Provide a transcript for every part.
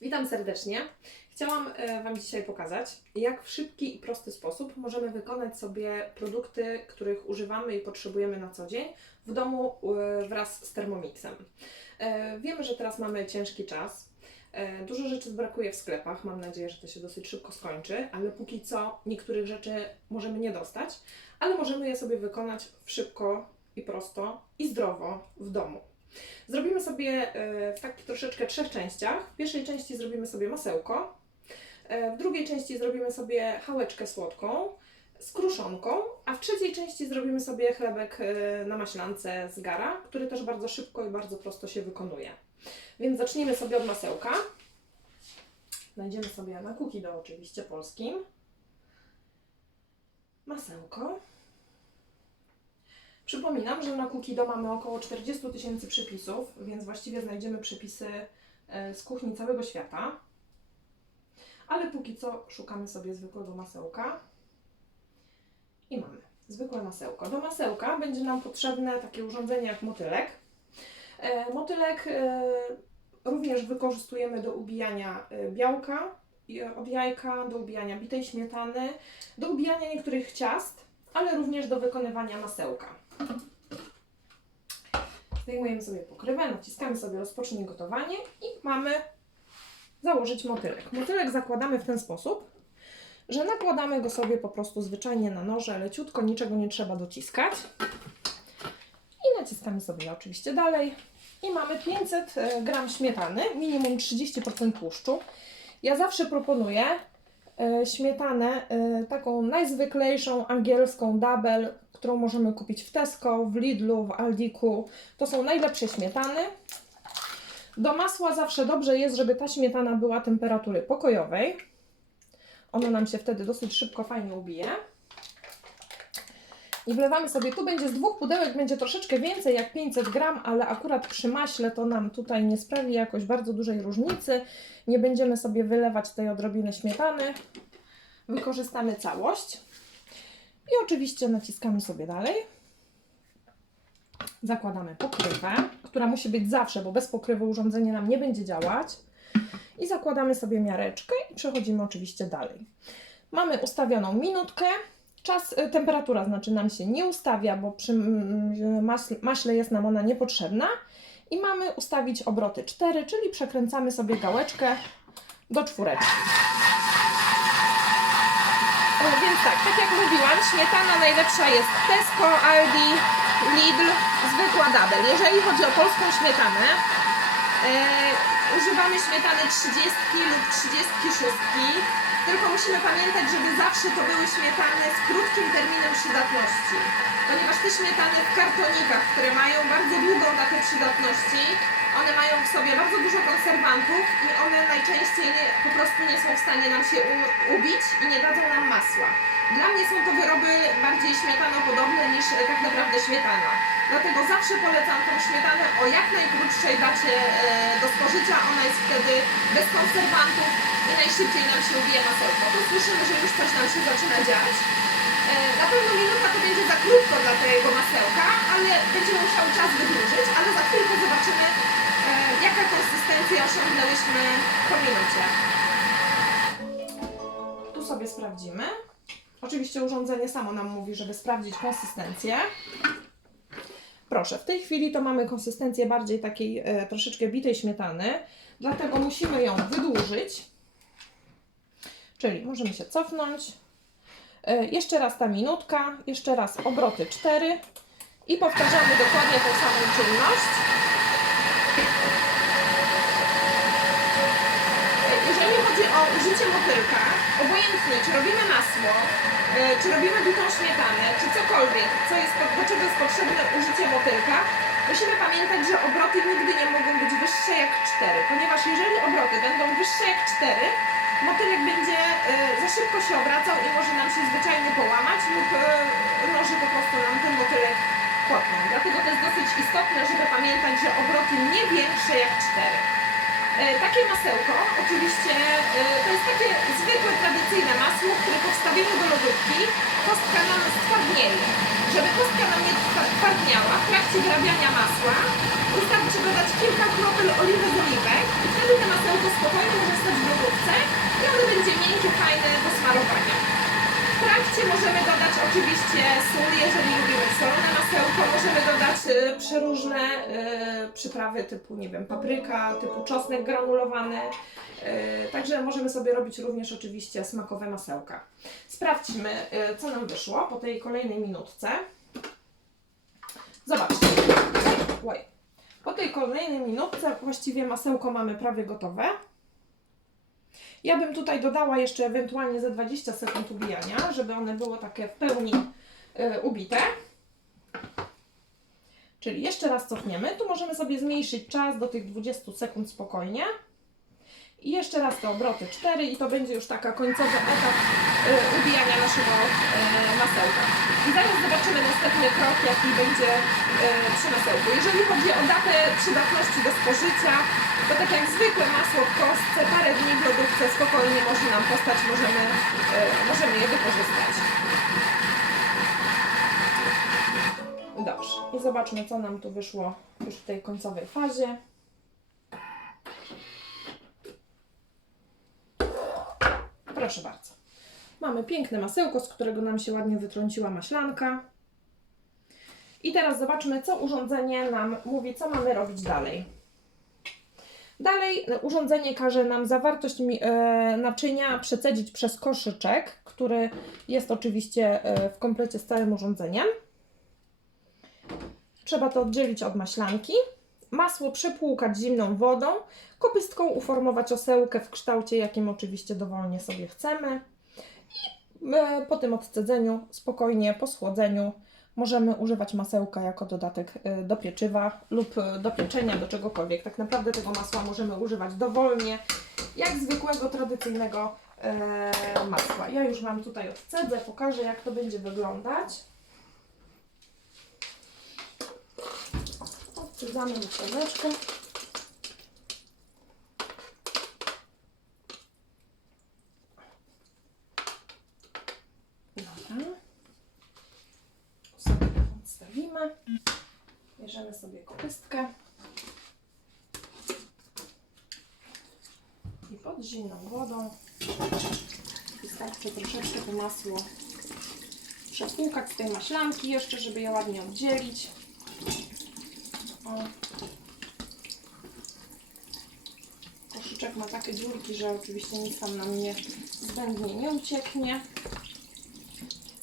Witam serdecznie. Chciałam e, Wam dzisiaj pokazać, jak w szybki i prosty sposób możemy wykonać sobie produkty, których używamy i potrzebujemy na co dzień w domu e, wraz z Thermomixem. E, Wiemy, że teraz mamy ciężki czas. Dużo rzeczy brakuje w sklepach. Mam nadzieję, że to się dosyć szybko skończy, ale póki co niektórych rzeczy możemy nie dostać, ale możemy je sobie wykonać szybko i prosto i zdrowo w domu. Zrobimy sobie e, w takich troszeczkę trzech częściach. W pierwszej części zrobimy sobie masełko, e, w drugiej części zrobimy sobie hałeczkę słodką z kruszonką, a w trzeciej części zrobimy sobie chlebek e, na maślance z gara, który też bardzo szybko i bardzo prosto się wykonuje. Więc zacznijmy sobie od masełka. Znajdziemy sobie na Kukido oczywiście polskim. Masełko. Przypominam, że na Kukido mamy około 40 000 tysięcy przepisów, więc właściwie znajdziemy przepisy e, z kuchni całego świata. Ale póki co szukamy sobie zwykłego masełka. I mamy zwykłe masełko. Do masełka będzie nam potrzebne takie urządzenie jak motylek. E, Motylek e, również wykorzystujemy do ubijania białka od jajka, do ubijania bitej śmietany, do ubijania niektórych ciast, ale również do wykonywania masełka. Zdejmujemy sobie pokrywę, naciskamy sobie rozpocznij gotowanie i mamy założyć motylek. Motylek zakładamy w ten sposób, że nakładamy go sobie po prostu zwyczajnie na noże, leciutko, niczego nie trzeba dociskać. I naciskamy sobie oczywiście dalej. I mamy 500 gram śmietany, minimum 30% tłuszczu. Ja zawsze proponuję e, śmietanę e, taką najzwyklejszą angielską double, którą możemy kupić w Tesco, w Lidlu, w Aldiku. To są najlepsze śmietany. Do masła zawsze dobrze jest, żeby ta śmietana była temperatury pokojowej. Ona nam się wtedy dosyć szybko, fajnie ubije. I wlewamy sobie, tu będzie z dwóch pudełek, będzie troszeczkę więcej jak 500 gram, ale akurat przy maśle to nam tutaj nie sprawi jakoś bardzo dużej różnicy. Nie będziemy sobie wylewać tej odrobiny śmietany. Wykorzystamy całość. I oczywiście naciskamy sobie dalej. Zakładamy pokrywę, która musi być zawsze, bo bez pokrywy urządzenie nam nie będzie działać. I zakładamy sobie miareczkę i przechodzimy oczywiście dalej. Mamy ustawioną minutkę. Czas, y, temperatura znaczy nam się nie ustawia, bo przy maśle, maśle jest nam ona niepotrzebna. I mamy ustawić obroty 4, czyli przekręcamy sobie gałeczkę do czwóreczki. E, Więc tak, tak jak mówiłam, śmietana najlepsza jest Tesco, Aldi, Lidl, zwykła Double. Jeżeli chodzi o polską śmietanę, e, używamy śmietany 30 lub 36, tylko musimy pamiętać, żeby zawsze to były śmietany z krótkim terminem przydatności. Ponieważ te śmietany w kartonikach, które mają bardzo długą datę przydatności, one mają w sobie bardzo dużo konserwantów i one najczęściej po prostu nie są w stanie nam się ubić i nie dadzą nam masła. Dla mnie są to wyroby bardziej śmietanopodobne niż e, tak naprawdę śmietana. Dlatego zawsze polecam tą śmietanę o jak najkrótszej dacie e, do spożycia. Ona jest wtedy bez konserwantów i najszybciej nam się ubije masełko. Tu słyszymy, że już coś nam się zaczyna dziać. E, Na pewno minuta to będzie za krótko dla tego masełka, ale będzie musiał czas wydłużyć, ale za chwilkę zobaczymy, jaka konsystencja osiągnęłyśmy po minucie. Tu sobie sprawdzimy. Oczywiście urządzenie samo nam mówi, żeby sprawdzić konsystencję. Proszę, w tej chwili to mamy konsystencję bardziej takiej e, troszeczkę bitej śmietany, dlatego musimy ją wydłużyć. Czyli możemy się cofnąć. E, jeszcze raz ta minutka, jeszcze raz obroty 4 i powtarzamy dokładnie tą samą czynność. E, Jeżeli użycie motylka, obojętnie czy robimy masło, e, czy robimy bitą śmietanę, czy cokolwiek, co jest, do czego jest potrzebne użycie motylka, musimy pamiętać, że obroty nigdy nie mogą być wyższe jak 4, ponieważ jeżeli obroty będą wyższe jak 4, motylek będzie e, za szybko się obracał i może nam się zwyczajnie połamać lub e, noży po prostu nam ten motylek potną. Dlatego to jest dosyć istotne, żeby pamiętać, że obroty nie większe jak 4. E, Takie masełko, oczywiście, e, to jest takie zwykłe, tradycyjne masło, które po wstawieniu do lodówki kostka nam stwardnieje. Żeby kostka nam nie twa- twardniała w trakcie wyrabiania masła, wystarczy dodać kilka kropel oliwy z oliwek i wtedy to masełko spokojnie może miękkie, fajne do smarowania. Trakcie możemy dodać oczywiście sól, jeżeli lubimy solone masełko. Możemy dodać y, przeróżne y, przyprawy typu, nie wiem, papryka, typu czosnek granulowany. Y, także możemy sobie robić również oczywiście smakowe masełka. Sprawdźmy, co nam wyszło po tej kolejnej minutce. Zobaczcie. Oj. Po tej kolejnej minutce właściwie masełko mamy prawie gotowe. Ja bym tutaj dodała jeszcze ewentualnie za 20 sekund ubijania, żeby one było takie w pełni y, ubite. Czyli jeszcze raz cofniemy. Tu możemy sobie zmniejszyć czas do tych 20 sekund spokojnie. I jeszcze raz te obroty 4 i to będzie już taka końcowy etap y, ubijania naszego y, masełka. I zaraz zobaczymy następny krok, jaki będzie y, przy masełku. Jeżeli chodzi o datę przydatności do spożycia, to tak jak zwykłe masło w kostce, parę dni w lodówce spokojnie może nam postać, możemy, y, możemy je wykorzystać. Dobrze. I zobaczmy, co nam tu wyszło już w tej końcowej fazie. Proszę bardzo. Mamy piękne masełko, z którego nam się ładnie wytrąciła maślanka. I teraz zobaczmy, co urządzenie nam mówi, co mamy robić dalej. Dalej e, urządzenie każe nam zawartość e, naczynia przecedzić przez koszyczek, który jest oczywiście e, w komplecie z całym urządzeniem. Trzeba to oddzielić od maślanki. Masło przepłukać zimną wodą, kopystką uformować osełkę w kształcie, jakim oczywiście dowolnie sobie chcemy. E, po tym odcedzeniu, spokojnie po schłodzeniu, możemy używać masełka jako dodatek e, do pieczywa lub e, do pieczenia, do czegokolwiek. Tak naprawdę tego masła możemy używać dowolnie, jak zwykłego, tradycyjnego masła. Ja już Wam tutaj odcedzę, pokażę jak to będzie wyglądać. Odcedzamy miseczkę. Dobra. Sobie Bierzemy sobie kopystkę. I pod zimną wodą wystarczy troszeczkę to masło przepłukać z tej maślanki jeszcze, żeby je ładnie oddzielić. O. Koszyczek ma takie dziurki, że oczywiście nic tam nam nie zbędnie nie ucieknie.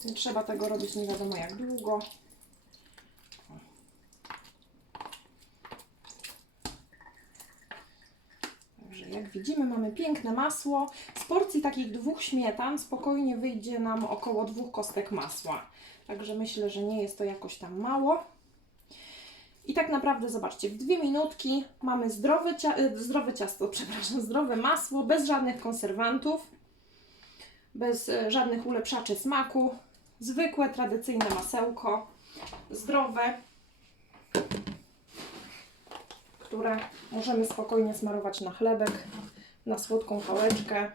Nie trzeba tego robić nie wiadomo jak długo. Także jak widzimy mamy piękne masło. Z porcji takich dwóch śmietan spokojnie wyjdzie nam około dwóch kostek masła. Także myślę, że nie jest to jakoś tam mało. I tak naprawdę zobaczcie, w dwie minutki mamy zdrowe, cia- e, zdrowe ciasto, przepraszam, zdrowe masło, bez żadnych konserwantów, bez e, żadnych ulepszaczy smaku. Zwykłe, tradycyjne masełko, zdrowe, które możemy spokojnie smarować na chlebek, na słodką pałeczkę.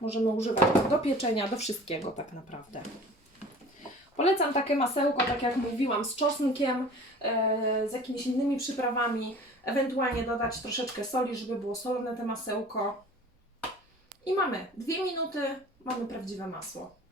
Możemy używać do pieczenia, do wszystkiego tak naprawdę. Polecam takie masełko, tak jak mówiłam, z czosnkiem, e, z jakimiś innymi przyprawami. Ewentualnie dodać troszeczkę soli, żeby było solone te masełko. I mamy dwie minuty, mamy prawdziwe masło.